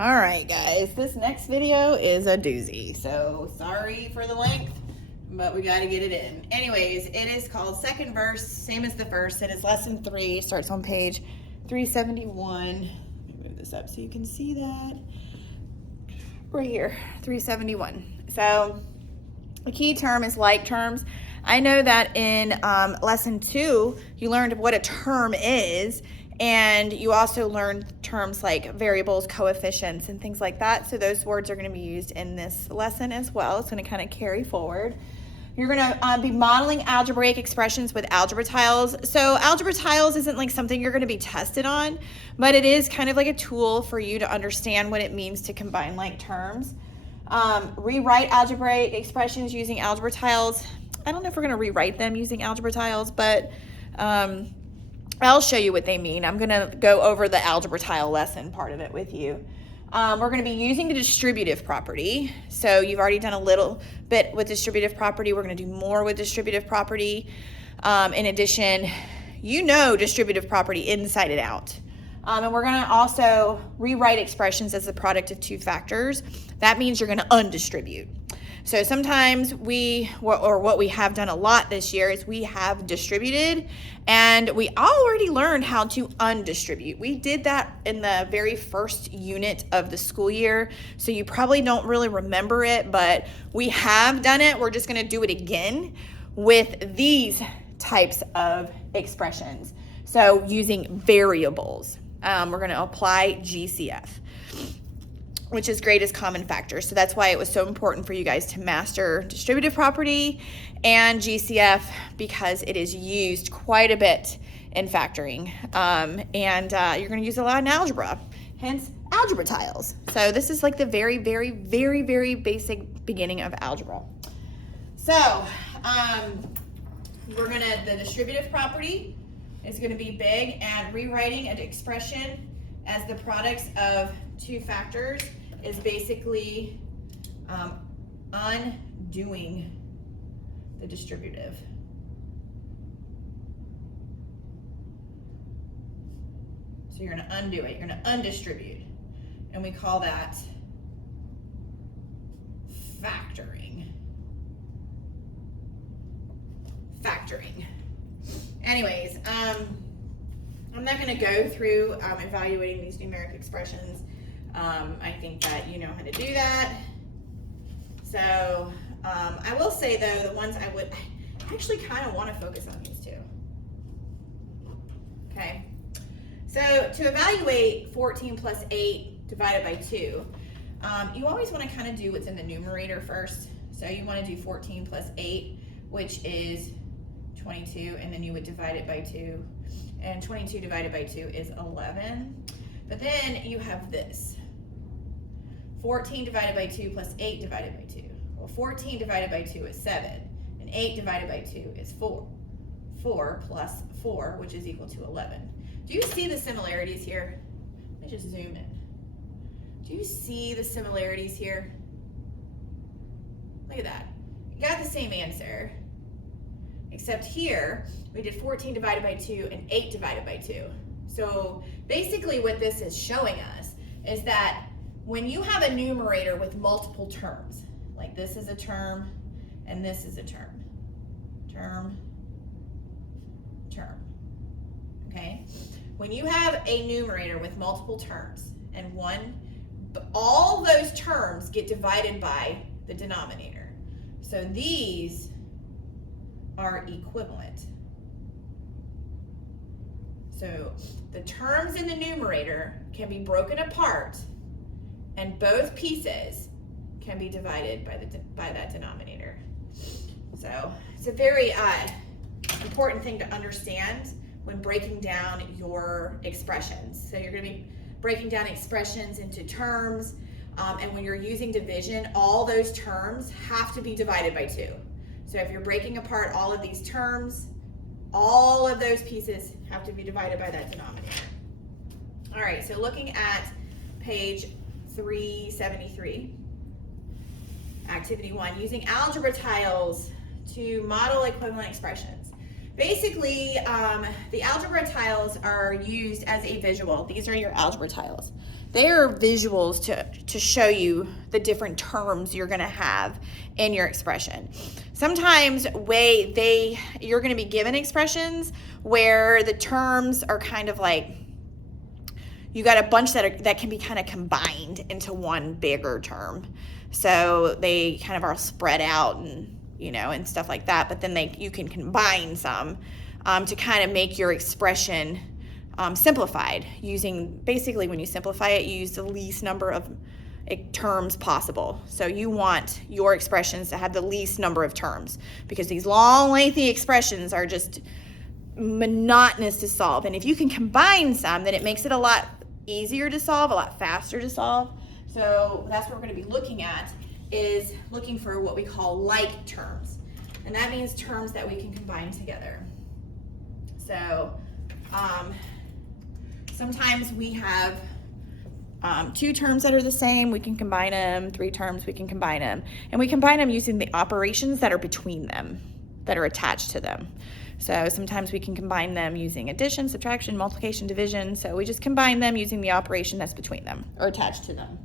All right, guys, this next video is a doozy, so sorry for the length, but we got to get it in. Anyways, it is called Second Verse, same as the first. It is lesson 3, starts on page 371. Let me move this up so you can see that. Right here, 371. So the key term is like terms. I know that in lesson 2, you learned what a term is, and you also learned terms like variables, coefficients, and things like that. So those words are going to be used in this lesson as well. It's going to kind of carry forward. You're going to be modeling algebraic expressions with algebra tiles. So algebra tiles isn't like something you're going to be tested on, but it is kind of like a tool for you to understand what it means to combine like terms. Rewrite algebraic expressions using algebra tiles. I don't know if we're going to rewrite them using algebra tiles, but I'll show you what they mean. I'm going to go over the algebra tile lesson part of it with you. We're going to be using the distributive property. So you've already done a little bit with distributive property. We're going to do more with distributive property. In addition, you know distributive property inside and out. And we're going to also rewrite expressions as the product of two factors. That means you're going to undistribute. So sometimes what we have done a lot this year is we have distributed, and we already learned how to undistribute. We did that in the very first unit of the school year, so you probably don't really remember it, but we have done it. We're just going to do it again with these types of expressions. So using variables, we're going to apply GCF, which is greatest common factor. So that's why it was so important for you guys to master distributive property and GCF, because it is used quite a bit in factoring. You're going to use a lot in algebra, hence algebra tiles. So this is like the very, very, very, very basic beginning of algebra. So the distributive property is going to be big, and rewriting an expression as the products of two factors is basically undoing the distributive. So you're going to undo it. You're going to undistribute. And we call that factoring. Anyways, I'm not going to go through evaluating these numeric expressions. I think that you know how to do that. So I will say, though, the ones I actually kind of want to focus on these two. Okay. So to evaluate 14 plus 8 divided by 2, you always want to kind of do what's in the numerator first. So you want to do 14 plus 8, which is 22, and then you would divide it by 2. And 22 divided by 2 is 11. But then you have this. 14 divided by 2 plus 8 divided by 2. Well, 14 divided by 2 is 7. And 8 divided by 2 is 4. 4 plus 4, which is equal to 11. Do you see the similarities here? Let me just zoom in. Do you see the similarities here? Look at that. You got the same answer. Except here, we did 14 divided by 2 and 8 divided by 2. So basically what this is showing us is that when you have a numerator with multiple terms, like this is a term and this is a term, okay? When you have a numerator with multiple terms and all those terms get divided by the denominator. So these are equivalent. So the terms in the numerator can be broken apart, and both pieces can be divided by that denominator. So it's a very important thing to understand when breaking down your expressions. So you're going to be breaking down expressions into terms, and when you're using division, all those terms have to be divided by 2. So if you're breaking apart all of these terms, all of those pieces have to be divided by that denominator. All right, so looking at page 373, activity 1, using algebra tiles to model equivalent expressions. Basically, the algebra tiles are used as a visual. These are your algebra tiles. They are visuals to show you the different terms you're going to have in your expression. Sometimes you're going to be given expressions where the terms are kind of like, you got a bunch that can be kind of combined into one bigger term. So they kind of are spread out and, and stuff like that. But then you can combine some to kind of make your expression simplified, basically when you simplify it, you use the least number of terms possible. So you want your expressions to have the least number of terms, because these long, lengthy expressions are just monotonous to solve. And if you can combine some, then it makes it a lot easier to solve, a lot faster to solve. So that's what we're going to be looking at, is looking for what we call like terms. And that means terms that we can combine together. So sometimes we have 2 terms that are the same, we can combine them. 3 terms, we can combine them. And we combine them using the operations that are between them, that are attached to them. So sometimes we can combine them using addition, subtraction, multiplication, division. So we just combine them using the operation that's between them or attached to them.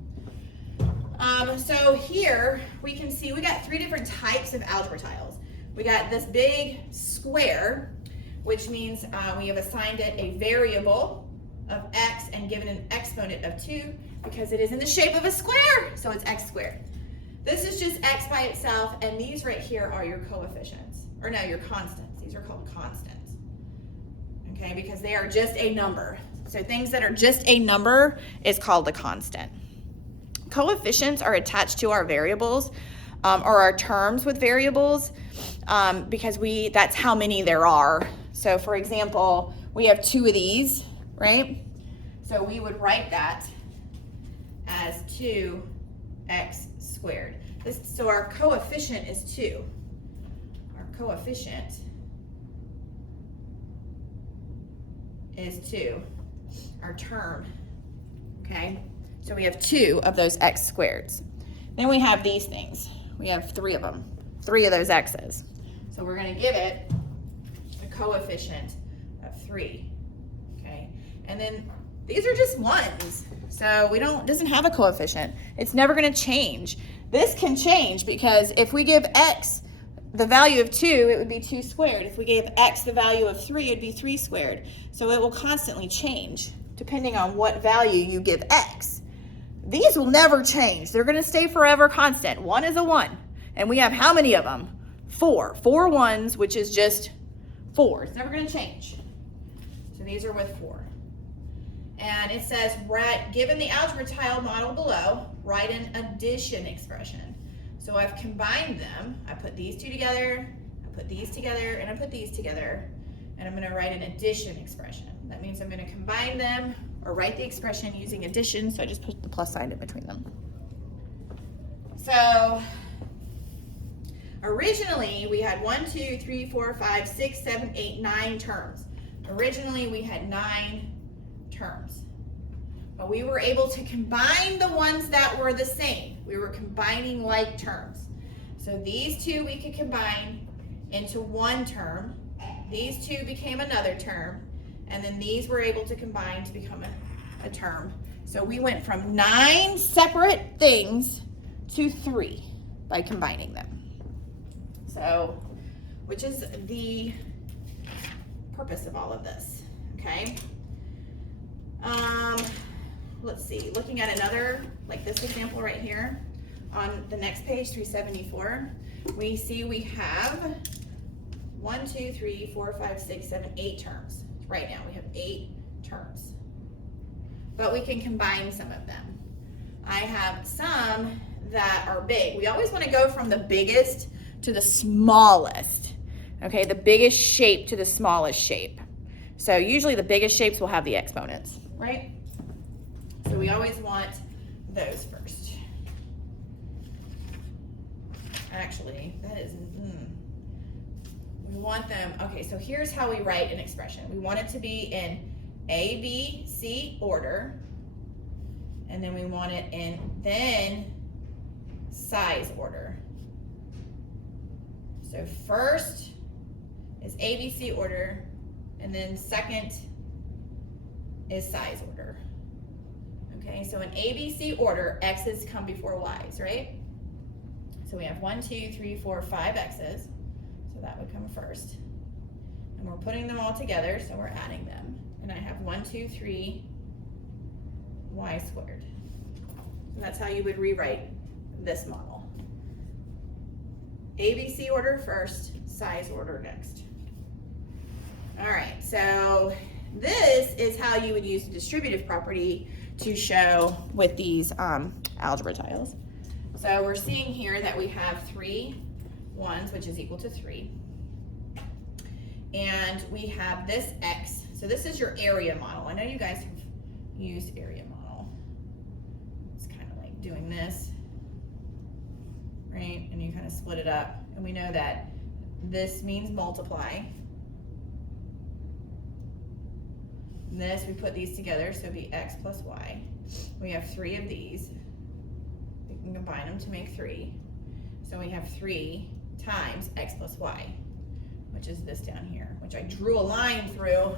So here we can see we got 3 different types of algebra tiles. We got this big square, which means we have assigned it a variable of x and given an exponent of 2 because it is in the shape of a square, so it's x squared. This is just x by itself, and these right here are your coefficients, or no, your constants. These are called constants, okay, because they are just a number. So things that are just a number is called a constant. Coefficients are attached to our variables or our terms with variables because that's how many there are. So for example, we have 2 of these, right? So we would write that as 2x squared. So our coefficient is 2. Our coefficient is 2. Our term, okay? So we have 2 of those x squareds. Then we have these things. We have 3 of them, 3 of those x's. So we're going to give it a coefficient of 3. And then these are just ones. So it doesn't have a coefficient. It's never going to change. This can change because if we give x the value of 2, it would be 2 squared. If we gave x the value of 3, it'd be 3 squared. So it will constantly change depending on what value you give x. These will never change. They're going to stay forever constant. 1 is a 1. And we have how many of them? 4. 4 ones, which is just 4. It's never going to change. So these are with 4. And it says, given the algebra tile model below, write an addition expression. So I've combined them. I put these 2 together, I put these together, and I put these together. And I'm going to write an addition expression. That means I'm going to combine them or write the expression using addition. So I just put the plus sign in between them. So originally we had 1, 2, 3, 4, 5, 6, 7, 8, 9 terms. Originally we had 9 terms, but we were able to combine the ones that were the same. We were combining like terms. So these 2 we could combine into 1 term. These 2 became another term, and then these were able to combine to become a term. So we went from 9 separate things to 3 by combining them. So, which is the purpose of all of this, okay? Let's see, looking at another, like this example right here, on the next page, 374, we see we have 1, 2, 3, 4, 5, 6, 7, 8 terms. Right now we have 8 terms, but we can combine some of them. I have some that are big. We always want to go from the biggest to the smallest, okay? The biggest shape to the smallest shape. So usually the biggest shapes will have the exponents, right? So we always want those first. Actually, that is, we want them, okay, so here's how we write an expression. We want it to be in A, B, C order, and then we want it in then size order. So first is A, B, C order, and then second is size order. Okay, so in ABC order, x's come before y's, right? So we have 1, 2, 3, 4, 5 x's. So that would come first. And we're putting them all together, so we're adding them. And I have 1, 2, 3 y squared. And that's how you would rewrite this model. ABC order first, size order next. All right, so this is how you would use the distributive property to show with these algebra tiles. So we're seeing here that we have 3 1s, which is equal to 3. And we have this x. So this is your area model. I know you guys have used area model. It's kind of like doing this, right? And you kind of split it up. And we know that this means multiply. And this, we put these together, so it'd be x plus y. We have 3 of these. We can combine them to make 3. So we have 3 times x plus y, which is this down here, which I drew a line through.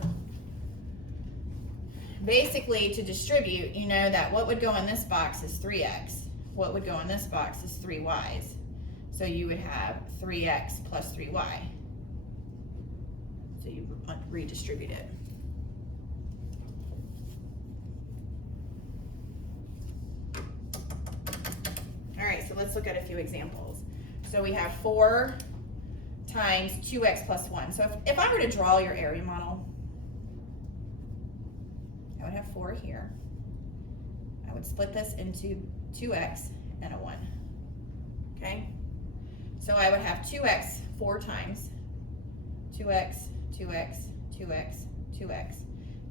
Basically, to distribute, you know that what would go in this box is 3x. What would go in this box is 3y's. So you would have 3x plus 3y. So you redistribute it. All right, so let's look at a few examples. So we have 4 times 2x plus 1. So if I were to draw your area model, I would have 4 here. I would split this into 2x and a 1, okay? So I would have 2x 4 times, 2x, 2x, 2x, 2x,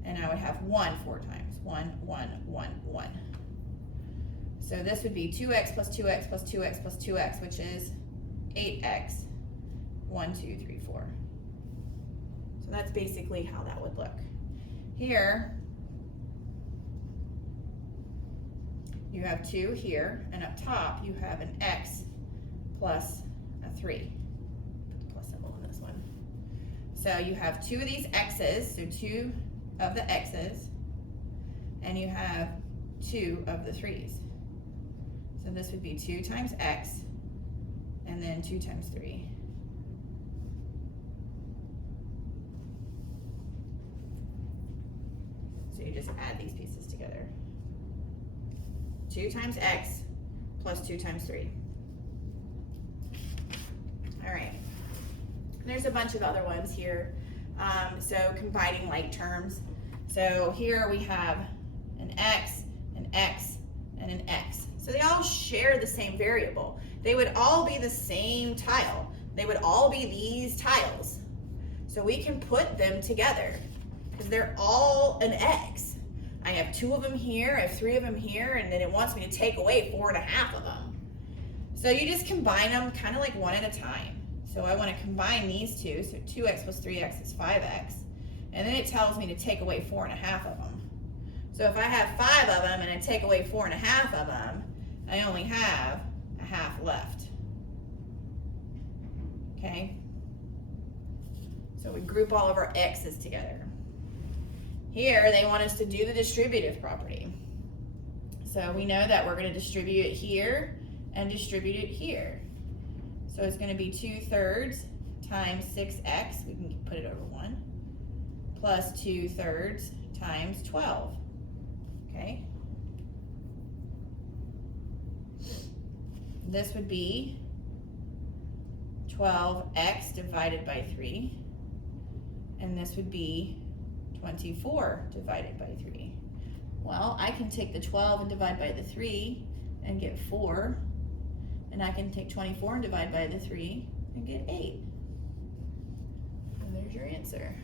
and I would have 1 4 times, 1, 1, 1, 1. So this would be 2x plus 2x plus 2x plus 2x, which is 8x, 1, 2, 3, 4. So that's basically how that would look. Here, you have 2 here, and up top you have an x plus a 3. Put the plus symbol on this one. So you have 2 of these x's, so 2 of the x's, and you have 2 of the 3's. So this would be 2 times x, and then 2 times 3. So you just add these pieces together. 2 times x plus 2 times 3. All right. And there's a bunch of other ones here. So combining like terms. So here we have an x, and an x. So they all share the same variable. They would all be the same tile. They would all be these tiles. So we can put them together because they're all an x. I have 2 of them here, I have 3 of them here, and then it wants me to take away 4.5 of them. So you just combine them kind of like one at a time. So I want to combine these two, so 2x plus 3x is 5x. And then it tells me to take away 4.5 of them. So if I have 5 of them and I take away 4.5 of them, I only have a half left. Okay? So we group all of our x's together. Here, they want us to do the distributive property. So we know that we're going to distribute it here and distribute it here. So it's going to be 2/3 times 6x, we can put it over 1, plus 2/3 times 12. Okay? This would be 12x divided by 3, and this would be 24 divided by 3. Well, I can take the 12 and divide by the 3 and get 4, and I can take 24 and divide by the 3 and get 8. And there's your answer.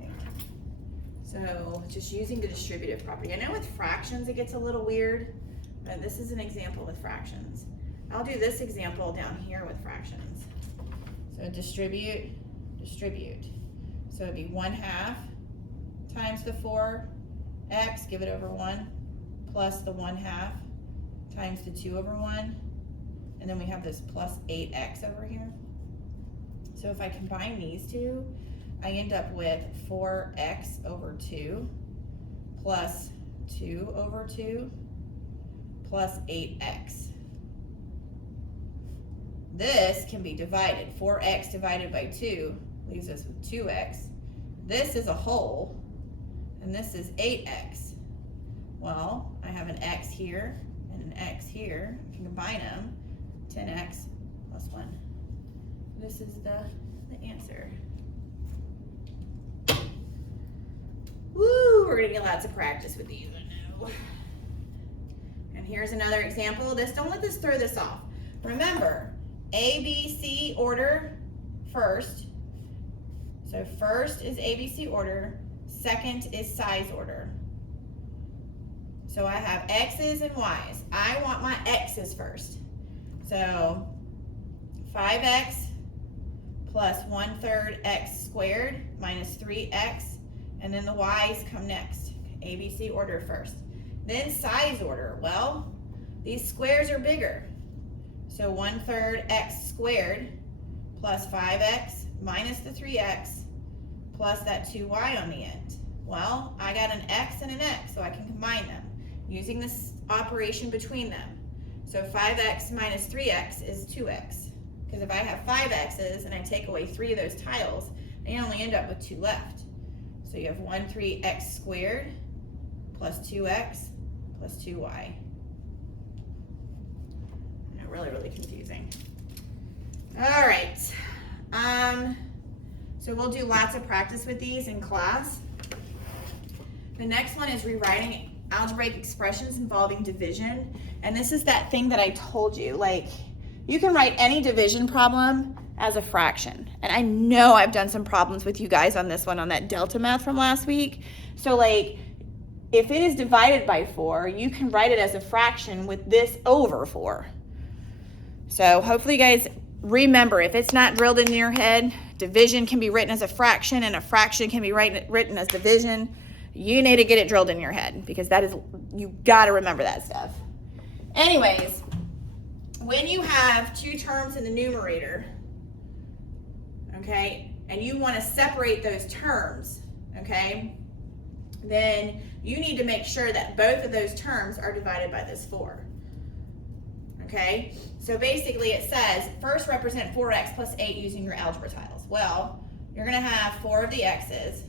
Okay. So just using the distributive property. I know with fractions it gets a little weird, but this is an example with fractions. I'll do this example down here with fractions. So distribute, distribute. So it'd be 1/2 times the 4x, give it over 1, plus the 1/2 times the 2 over 1, and then we have this plus 8x over here. So if I combine these two, I end up with 4x over 2 plus 2 over 2 plus 8x. This can be divided. 4x divided by 2 leaves us with 2x. This is a whole, and this is 8x. Well, I have an x here and an x here. I can combine them. 10x plus 1. This is the answer. Woo, we're gonna get lots of practice with these, I know. And here's another example. Don't let this throw this off. Remember, A, B, C order first. So first is ABC order, second is size order. So I have X's and Y's. I want my X's first. So 5x plus 1/3 x squared minus 3x, and then the Y's come next. ABC order first. Then size order. Well, these squares are bigger. So 1/3 x squared plus 5x minus the 3x plus that 2y on the end. Well, I got an x and an x, so I can combine them using this operation between them. So 5x minus 3x is 2x. Because if I have 5 x's and I take away 3 of those tiles, I only end up with 2 left. So you have 1/3 x squared plus 2x plus 2y. Really, really confusing. All right. So we'll do lots of practice with these in class. The next one is rewriting algebraic expressions involving division. And this is that thing that I told you, like, you can write any division problem as a fraction. And I know I've done some problems with you guys on this one, on that delta math from last week. So like, if it is divided by 4, you can write it as a fraction with this over 4. So hopefully you guys remember, if it's not drilled into your head, division can be written as a fraction and a fraction can be written as division. You need to get it drilled in your head, because that is, you got to remember that stuff. Anyways, when you have 2 terms in the numerator, okay, and you want to separate those terms, okay, then you need to make sure that both of those terms are divided by this 4. Okay, so basically it says, first represent 4x plus 8 using your algebra tiles. Well, you're going to have 4 of the x's,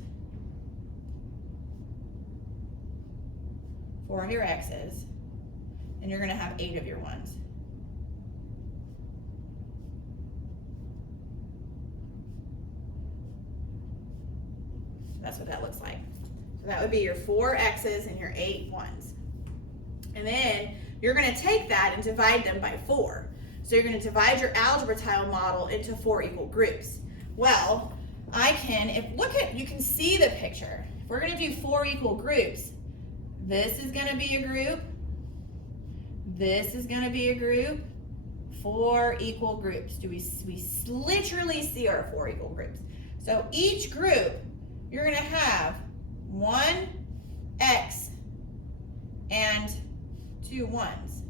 4 of your x's, and you're going to have 8 of your ones. So that's what that looks like. So that would be your 4 x's and your 8 ones. And then you're going to take that and divide them by 4. So you're going to divide your algebra tile model into 4 equal groups. Well, you can see the picture. If we're going to do 4 equal groups, this is going to be a group, this is going to be a group, 4 equal groups. We literally see our 4 equal groups. So each group, you're going to have 1 x and 2 ones.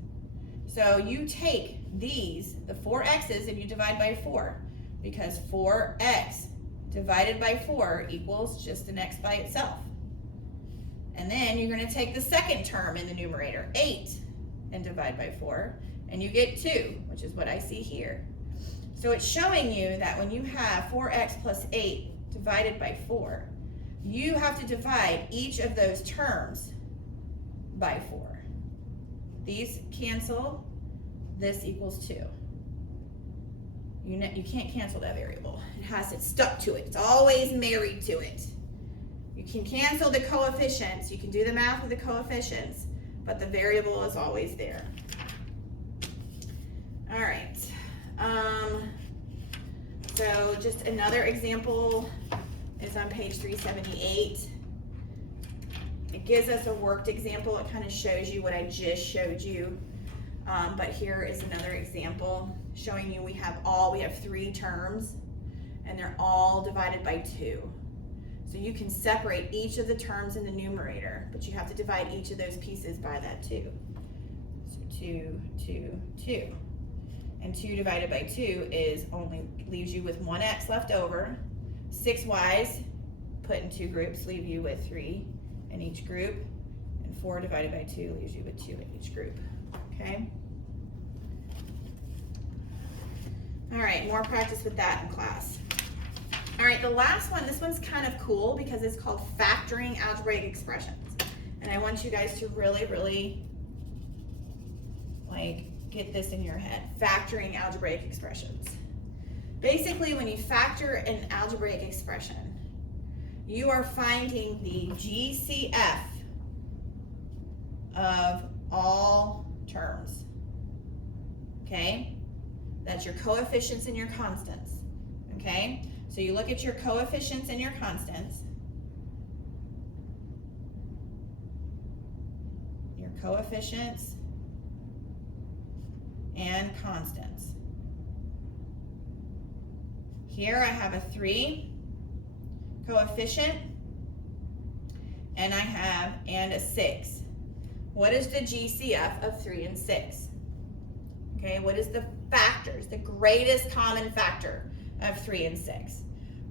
So you take these, the 4 x's, and you divide by 4, because 4x divided by 4 equals just an x by itself. And then you're going to take the second term in the numerator, 8, and divide by 4, and you get 2, which is what I see here. So it's showing you that when you have 4x plus 8 divided by 4, you have to divide each of those terms by 4. These cancel, this equals 2. You can't cancel that variable. It's stuck to it. It's always married to it. You can cancel the coefficients. You can do the math with the coefficients, but the variable is always there. All right. So just another example is on page 378. It gives us a worked example. It kind of shows you what I just showed you. But here is another example showing you we have 3 terms, and they're all divided by 2. So you can separate each of the terms in the numerator, but you have to divide each of those pieces by that 2. So 2, 2, 2. And 2 divided by 2 leaves you with 1x left over, 6 y's put in 2 groups leave you with 3 in each group, and 4 divided by 2 leaves you with 2 in each group, okay? All right, more practice with that in class. All right, the last one, this one's kind of cool because it's called factoring algebraic expressions. And I want you guys to really, really like get this in your head, factoring algebraic expressions. Basically, when you factor an algebraic expression, you are finding the GCF of all terms, okay? That's your coefficients and your constants, okay? So you look at your coefficients and your constants. Your coefficients and constants. Here I have a 3 coefficient, and I have a 6. What is the GCF of 3 and 6? Okay, what is the factors, the greatest common factor of 3 and 6?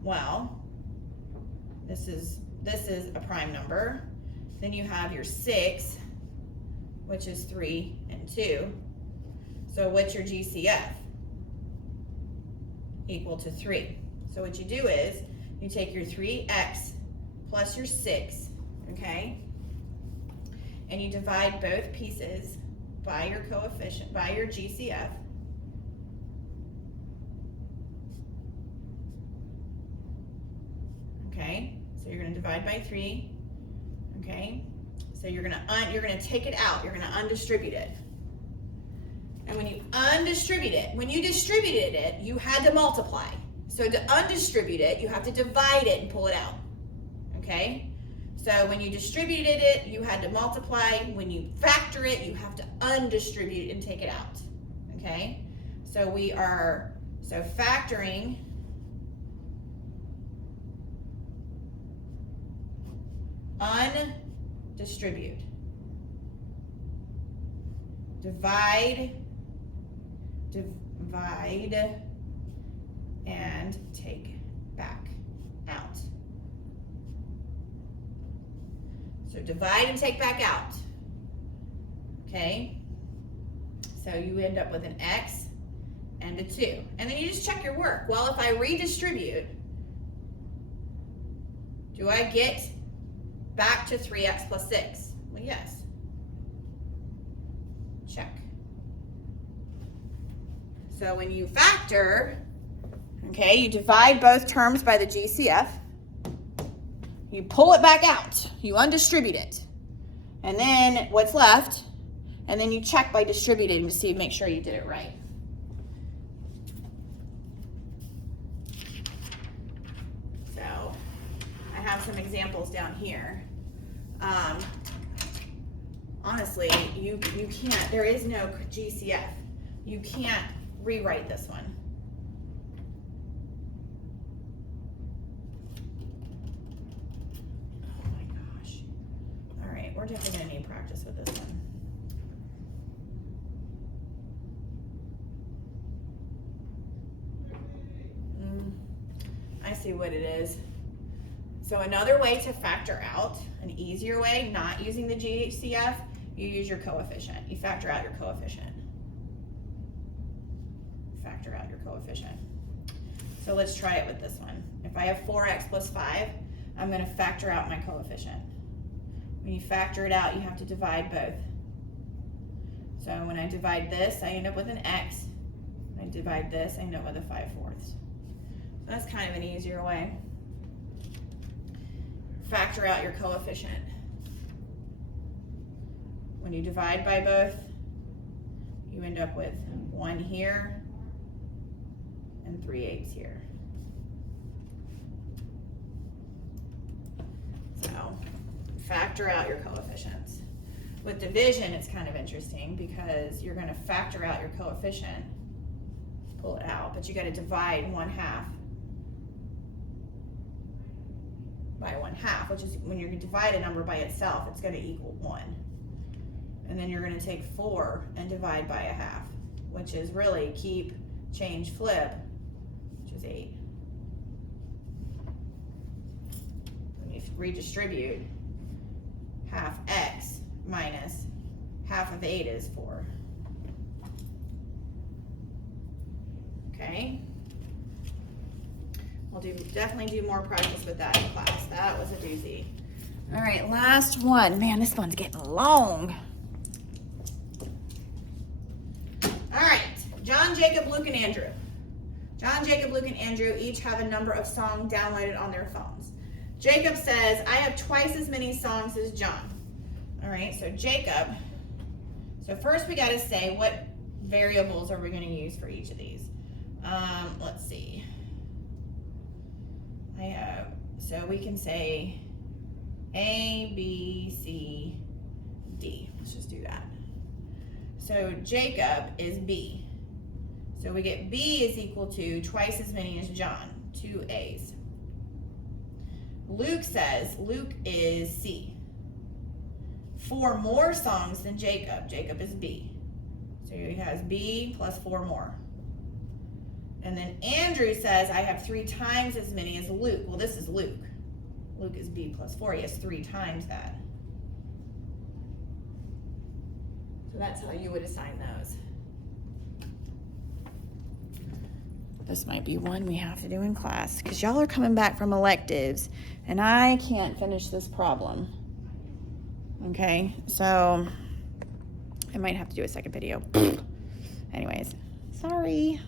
Well, this is a prime number. Then you have your 6, which is 3 and 2. So what's your GCF? Equal to 3. So what you do is you take your 3x plus your 6, okay? And you divide both pieces by your coefficient, by your GCF. Okay, so you're going to divide by 3. Okay, so you're going to take it out. You're going to undistribute it. And when you undistribute it, when you distributed it, you had to multiply. So to undistribute it, you have to divide it and pull it out. Okay? So when you distributed it, you had to multiply. When you factor it, you have to undistribute and take it out. Okay? So factoring undistribute. Divide and take back out. So divide and take back out. Okay? So you end up with an x and a 2. And then you just check your work. Well, if I redistribute, do I get back to 3x plus 6? Well, yes. Check. So when you factor, okay, you divide both terms by the GCF, you pull it back out, you undistribute it, and then what's left, and then you check by distributing to see, make sure you did it right. So I have some examples down here. Honestly, you can't, there is no GCF. You can't rewrite this one. Oh my gosh. All right, we're definitely gonna need practice with this one. I see what it is. So another way to factor out, an easier way, not using the GCF, you use your coefficient. You factor out your coefficient. Factor out your coefficient. So let's try it with this one. If I have 4x plus 5, I'm going to factor out my coefficient. When you factor it out, you have to divide both. So when I divide this, I end up with an x. When I divide this, I end up with a 5/4. So that's kind of an easier way. Factor out your coefficient. When you divide by both, you end up with 1 here and 3/8 here. So factor out your coefficients. With division, it's kind of interesting because you're going to factor out your coefficient, pull it out, but you got to divide 1/2 by 1/2, which is when you're going to divide a number by itself, it's going to equal 1. And then you're going to take 4 and divide by 1/2, which is really keep, change, flip, which is 8. redistribute half x minus half of 8 is 4. Okay? We'll definitely do more practice with that in class. That was a doozy. All right, last one. Man, this one's getting long. All right, John, Jacob, Luke, and Andrew. John, Jacob, Luke, and Andrew each have a number of songs downloaded on their phones. Jacob says, I have twice as many songs as John. All right, so Jacob. So first we got to say what variables are we going to use for each of these. Let's see. So we can say A, B, C, D. Let's just do that. So Jacob is B. So we get B is equal to twice as many as John, 2 A's. Luke says Luke is C. 4 more songs than Jacob. Jacob is B. So he has B plus 4 more. And then Andrew says, I have 3 times as many as Luke. Well, this is Luke. Luke is B plus 4. He has 3 times that. So that's how you would assign those. This might be one we have to do in class because y'all are coming back from electives and I can't finish this problem. Okay, so I might have to do a second video. Anyways, sorry.